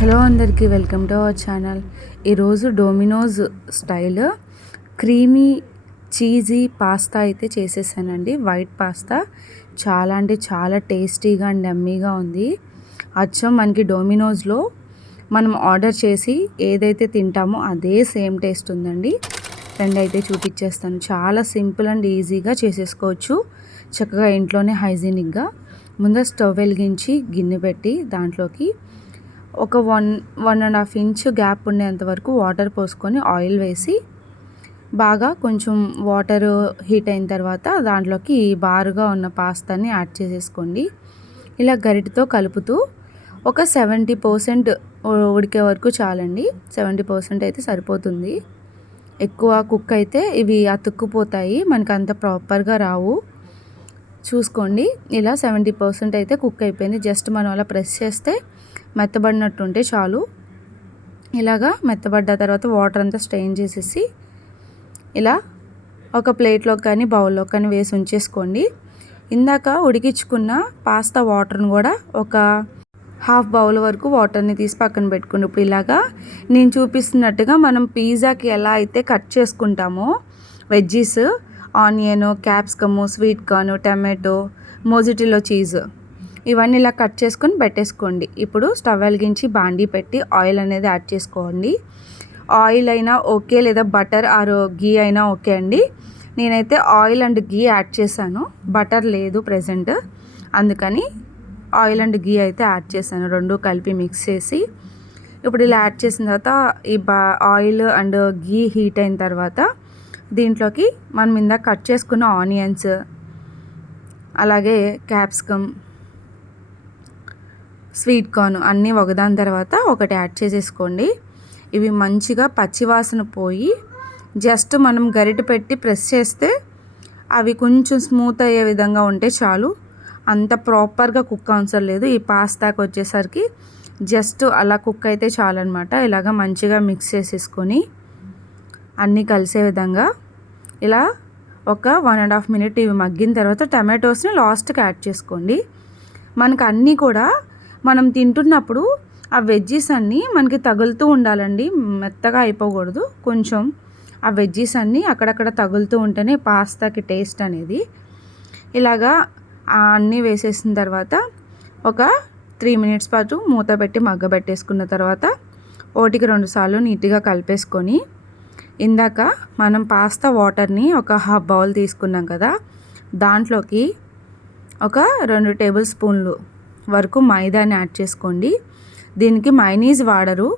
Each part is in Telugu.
హలో అందరికీ వెల్కమ్ టు అవర్ ఛానల్. ఈరోజు Domino's style creamy cheesy pasta అయితే చేసేసానండి. వైట్ పాస్తా చాలా అంటే చాలా టేస్టీగా అండ్ యమ్మీగా ఉంది. అచ్చం మనకి డొమినోస్లో మనం ఆర్డర్ చేసి ఏదైతే తింటామో అదే సేమ్ టేస్ట్ ఉందండి. రెండు అయితే చూపించేస్తాను. చాలా సింపుల్ అండ్ ఈజీగా చేసేసుకోవచ్చు చక్కగా ఇంట్లోనే హైజీనిక్గా. ముందు స్టవ్ వెలిగించి గిన్నె పెట్టి దాంట్లోకి ఒక 1.5 ఇంచ్ గ్యాప్ ఉండేంత వరకు వాటర్ పోసుకొని ఆయిల్ వేసి బాగా కొంచెం వాటర్ హీట్ అయిన తర్వాత దాంట్లోకి బారుగా ఉన్న పాస్తాని యాడ్ చేసేసుకోండి. ఇలా గరిటెతో కలుపుతూ ఒక 70% ఉడికే వరకు చాలండి. 70% అయితే సరిపోతుంది. ఎక్కువ కుక్ అయితే ఇవి అతుక్కుపోతాయి, మనకు అంత ప్రాపర్గా రావు. చూసుకోండి, ఇలా 70% అయితే కుక్ అయిపోయింది. జస్ట్ మనం అలా ప్రెస్ చేస్తే మెత్తబడినట్టు ఉంటే చాలు. ఇలాగా మెత్తబడ్డ తర్వాత వాటర్ అంతా స్ట్రెయిన్ చేసేసి ఇలా ఒక ప్లేట్లో కానీ బౌల్లో కానీ వేసి ఉంచేసుకోండి. ఇందాక ఉడికించుకున్న పాస్తా వాటర్ని కూడా ఒక హాఫ్ బౌల్ వరకు వాటర్ని తీసి పక్కన పెట్టుకోండి. ఇప్పుడు ఇలాగా నేను చూపిస్తున్నట్టుగా మనం పిజ్జాకి ఎలా అయితే కట్ చేసుకుంటామో veggies, onion, capsicum, sweet corn, tomato, మొజిటోలో చీజ్ ఇవన్నీ ఇలా కట్ చేసుకొని పెట్టేసుకోండి. ఇప్పుడు స్టవ్ వెలిగించి బాండీ పెట్టి ఆయిల్ అనేది యాడ్ చేసుకోండి. ఆయిల్ అయినా ఓకే, లేదా బటర్ ఆర్ గీ అయినా ఓకే అండి. నేనైతే ఆయిల్ అండ్ గీ యాడ్ చేశాను, బటర్ లేదు ప్రెజెంట్, అందుకని ఆయిల్ అండ్ గీ అయితే యాడ్ చేశాను. రెండు కలిపి మిక్స్ చేసి ఇప్పుడు ఇలా యాడ్ చేసిన తర్వాత ఈ ఆయిల్ అండ్ గీ హీట్ అయిన తర్వాత దీంట్లోకి మనం ఇందాక కట్ చేసుకున్న ఆనియన్స్, అలాగే క్యాప్సికమ్, స్వీట్ కార్న్ అన్నీ ఒకదాని తర్వాత ఒకటి యాడ్ చేసేసుకోండి. ఇవి మంచిగా పచ్చివాసన పోయి జస్ట్ మనం గరిటె పెట్టి ప్రెస్ చేస్తే అవి కొంచెం స్మూత్ అయ్యే విధంగా ఉంటే చాలు. అంత ప్రాపర్గా కుక్ అవసరం లేదు. ఈ పాస్తాకి వచ్చేసరికి జస్ట్ అలా కుక్ అయితే చాలు అనమాట. ఇలాగ మంచిగా మిక్స్ చేసేసుకొని అన్నీ కలిసే విధంగా ఇలా ఒక 1.5 మినిట్ ఇవి మగ్గిన తర్వాత టమాటోస్ని లాస్ట్కి యాడ్ చేసుకోండి. మనకు అన్నీ కూడా మనం తింటున్నప్పుడు ఆ వెజ్జీస్ అన్నీ మనకి తగులుతూ ఉండాలండి, మెత్తగా అయిపోకూడదు. కొంచెం ఆ వెజ్జీస్ అన్నీ అక్కడక్కడ తగులుతూ ఉంటేనే పాస్తాకి టేస్ట్ అనేది. ఇలాగా అన్నీ వేసేసిన తర్వాత ఒక 3 మినిట్స్ పాటు మూత పెట్టి మగ్గబెట్టేసుకున్న తర్వాత 1-2 సార్లు నీట్గా కలిపేసుకొని ఇందాక మనం పాస్తా వాటర్ని ఒక హాఫ్ బౌల్ తీసుకున్నాం కదా, దాంట్లోకి ఒక 2 టేబుల్ స్పూన్లు వరకు మైదాని యాడ్ చేసుకోండి. దీనికి మైనీస్ వాడరు,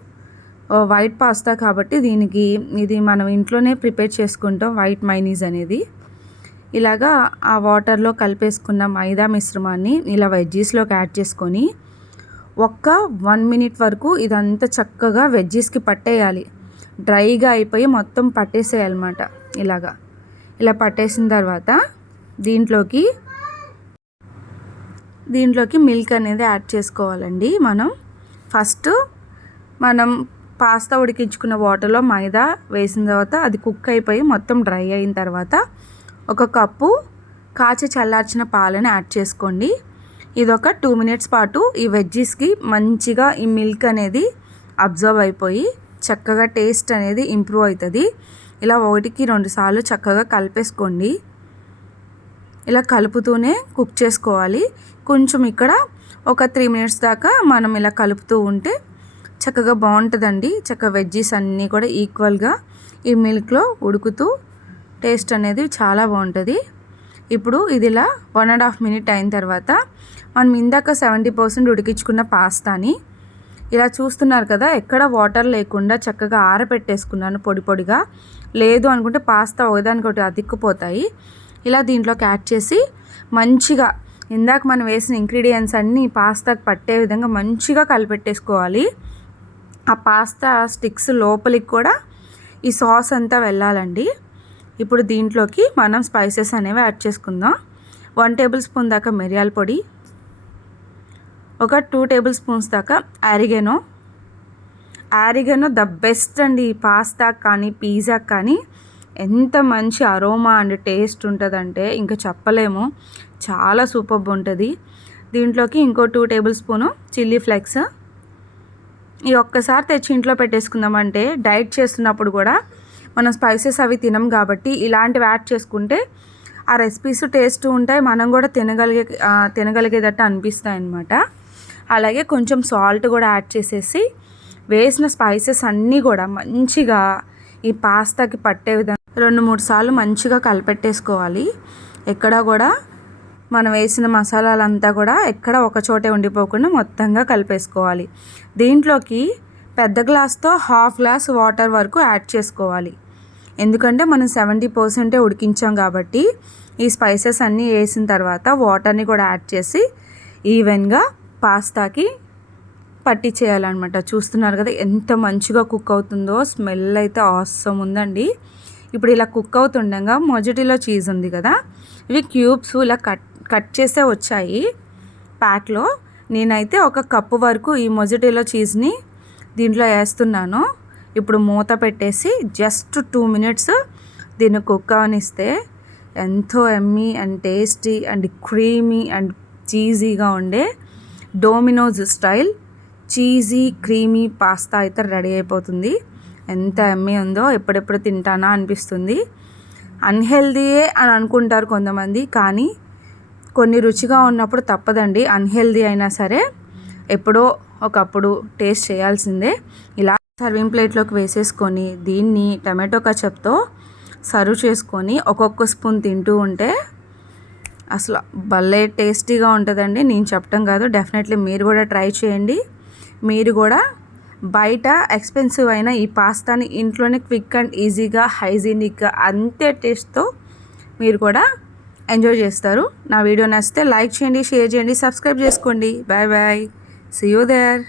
వైట్ పాస్తా కాబట్టి దీనికి ఇది మనం ఇంట్లోనే ప్రిపేర్ చేసుకుంటాం వైట్ మైనీస్ అనేది. ఇలాగా ఆ వాటర్లో కలిపేసుకున్న మైదా మిశ్రమాన్ని ఇలా వెజ్జీస్లోకి యాడ్ చేసుకొని ఒక్క 1 మినిట్ వరకు ఇదంతా చక్కగా వెజ్జీస్కి పట్టేయాలి. డ్రైగా అయిపోయి మొత్తం పట్టేసేయాలన్నమాట. ఇలా పట్టేసిన తర్వాత దీంట్లోకి మిల్క్ అనేది యాడ్ చేసుకోవాలండి. మనం పాస్తా ఉడికించుకున్న వాటర్లో మైదా వేసిన తర్వాత అది కుక్ అయిపోయి మొత్తం డ్రై అయిన తర్వాత ఒక కప్పు కాచి చల్లార్చిన పాలను యాడ్ చేసుకోండి. ఇది ఒక 2 మినిట్స్ పాటు ఈ వెజ్జీస్కి మంచిగా ఈ మిల్క్ అనేది అబ్జర్వ్ అయిపోయి చక్కగా టేస్ట్ అనేది ఇంప్రూవ్ అవుతుంది. ఇలా 1-2 సార్లు చక్కగా కలిపేసుకోండి. ఇలా కలుపుతూనే కుక్ చేసుకోవాలి. కొంచెం ఇక్కడ ఒక 3 మినిట్స్ దాకా మనం ఇలా కలుపుతూ ఉంటే చక్కగా బాగుంటుందండి. చక్కగా వెజ్జీస్ అన్నీ కూడా ఈక్వల్గా ఈ మిల్క్లో ఉడుకుతూ టేస్ట్ అనేది చాలా బాగుంటుంది. ఇప్పుడు ఇది ఇలా 1.5 మినిట్ అయిన తర్వాత మనం ఇందాక 70% ఉడికించుకున్న పాస్తాని ఇలా చూస్తున్నారు కదా, ఎక్కడ వాటర్ లేకుండా చక్కగా ఆరబెట్టేసుకున్నాను పొడి పొడిగా. లేదు అనుకుంటే పాస్తా ఒకదానికొకటి అతుక్కుపోతాయి. ఇలా దీంట్లోకి యాడ్ చేసి మంచిగా ఇందాక మనం వేసిన ఇంగ్రీడియంట్స్ అన్నీ పాస్తాకి పట్టే విధంగా మంచిగా కలిపెట్టేసుకోవాలి. ఆ పాస్తా స్టిక్స్ లోపలికి కూడా ఈ సాస్ అంతా వెళ్ళాలండి. ఇప్పుడు దీంట్లోకి మనం స్పైసెస్ అనేవి యాడ్ చేసుకుందాం. 1 టేబుల్ స్పూన్ దాకా మిరియాల పొడి, ఒక 2 టేబుల్ స్పూన్స్ దాకా ఆరిగనో ద బెస్ట్ అండి. పాస్తా కానీ పిజ్జా కానీ ఎంత మంచి అరోమా అండ్ టేస్ట్ ఉంటుందంటే ఇంకా చెప్పలేము, చాలా సూపర్గా ఉంటుంది. దీంట్లోకి ఇంకో 2 టేబుల్ స్పూను చిల్లీ ఫ్లేక్స్, ఈ ఒక్కసారి తెచ్చి ఇంట్లో పెట్టేసుకుందామంటే డైట్ చేస్తున్నప్పుడు కూడా మనం స్పైసెస్ అవి తినం కాబట్టి ఇలాంటివి యాడ్ చేసుకుంటే ఆ రెసిపీస్ టేస్ట్ ఉంటాయి, మనం కూడా తినగలిగేటట్టు అనిపిస్తాయి అన్నమాట. అలాగే కొంచెం సాల్ట్ కూడా యాడ్ చేసేసి వేసిన స్పైసెస్ అన్నీ కూడా మంచిగా ఈ పాస్తాకి పట్టే విధంగా 2-3 సార్లు మంచిగా కలిపెట్టేసుకోవాలి. ఎక్కడ కూడా మనం వేసిన మసాలాలంతా కూడా ఎక్కడ ఒక చోటే ఉండిపోకుండా మొత్తంగా కలిపేసుకోవాలి. దీంట్లోకి పెద్ద గ్లాస్తో 1/2 గ్లాస్ వాటర్ వరకు యాడ్ చేసుకోవాలి. ఎందుకంటే మనం 70% ఉడికించాం కాబట్టి ఈ స్పైసెస్ అన్నీ వేసిన తర్వాత వాటర్ని కూడా యాడ్ చేసి ఈవెన్గా పాస్తాకి పట్టించేయాలన్నమాట. చూస్తున్నారు కదా ఎంత మంచిగా కుక్ అవుతుందో, స్మెల్ అయితే ఆసమ్ ఉందండి. ఇప్పుడు ఇలా కుక్ అవుతుండగా మొజటిలో చీజ్ ఉంది కదా, ఇవి క్యూబ్స్ ఇలా కట్ చేసే వచ్చాయి ప్యాక్లో. నేనైతే 1 కప్పు వరకు ఈ మొజటిలో చీజ్ని దీంట్లో వేస్తున్నాను. ఇప్పుడు మూత పెట్టేసి జస్ట్ 2 మినిట్స్ దీన్ని కుక్ అవనిస్తే ఎంతో yummy and tasty and creamy and చీజీగా ఉండే Domino's style cheesy creamy pasta అయితే రెడీ అయిపోతుంది. ఎంత ఎమ్మీ ఉందో, ఎప్పుడెప్పుడు తింటానా అనిపిస్తుంది. అన్హెల్దీయే అని అనుకుంటారు కొంతమంది, కానీ కొన్ని రుచిగా ఉన్నప్పుడు తప్పదండి. అన్హెల్దీ అయినా సరే ఎప్పుడో ఒకప్పుడు టేస్ట్ చేయాల్సిందే. ఇలా సర్వింగ్ ప్లేట్లోకి వేసేసుకొని దీన్ని టమాటో కచప్తో సర్వ్ చేసుకొని ఒక్కొక్క స్పూన్ తింటూ ఉంటే అసలు భలే టేస్టీగా ఉంటుందండి. నేను చెప్పడం కాదు, డెఫినెట్లీ మీరు కూడా ట్రై చేయండి. మీరు కూడా బయట ఎక్స్పెన్సివ్ అయిన ఈ పాస్తాని ఇంట్లోనే క్విక్ అండ్ ఈజీగా హైజీనిక్గా అంతే టేస్ట్తో మీరు కూడా ఎంజాయ్ చేస్తారు. నా వీడియో నచ్చితే లైక్ చేయండి, షేర్ చేయండి, సబ్స్క్రైబ్ చేసుకోండి. Bye bye, see you there.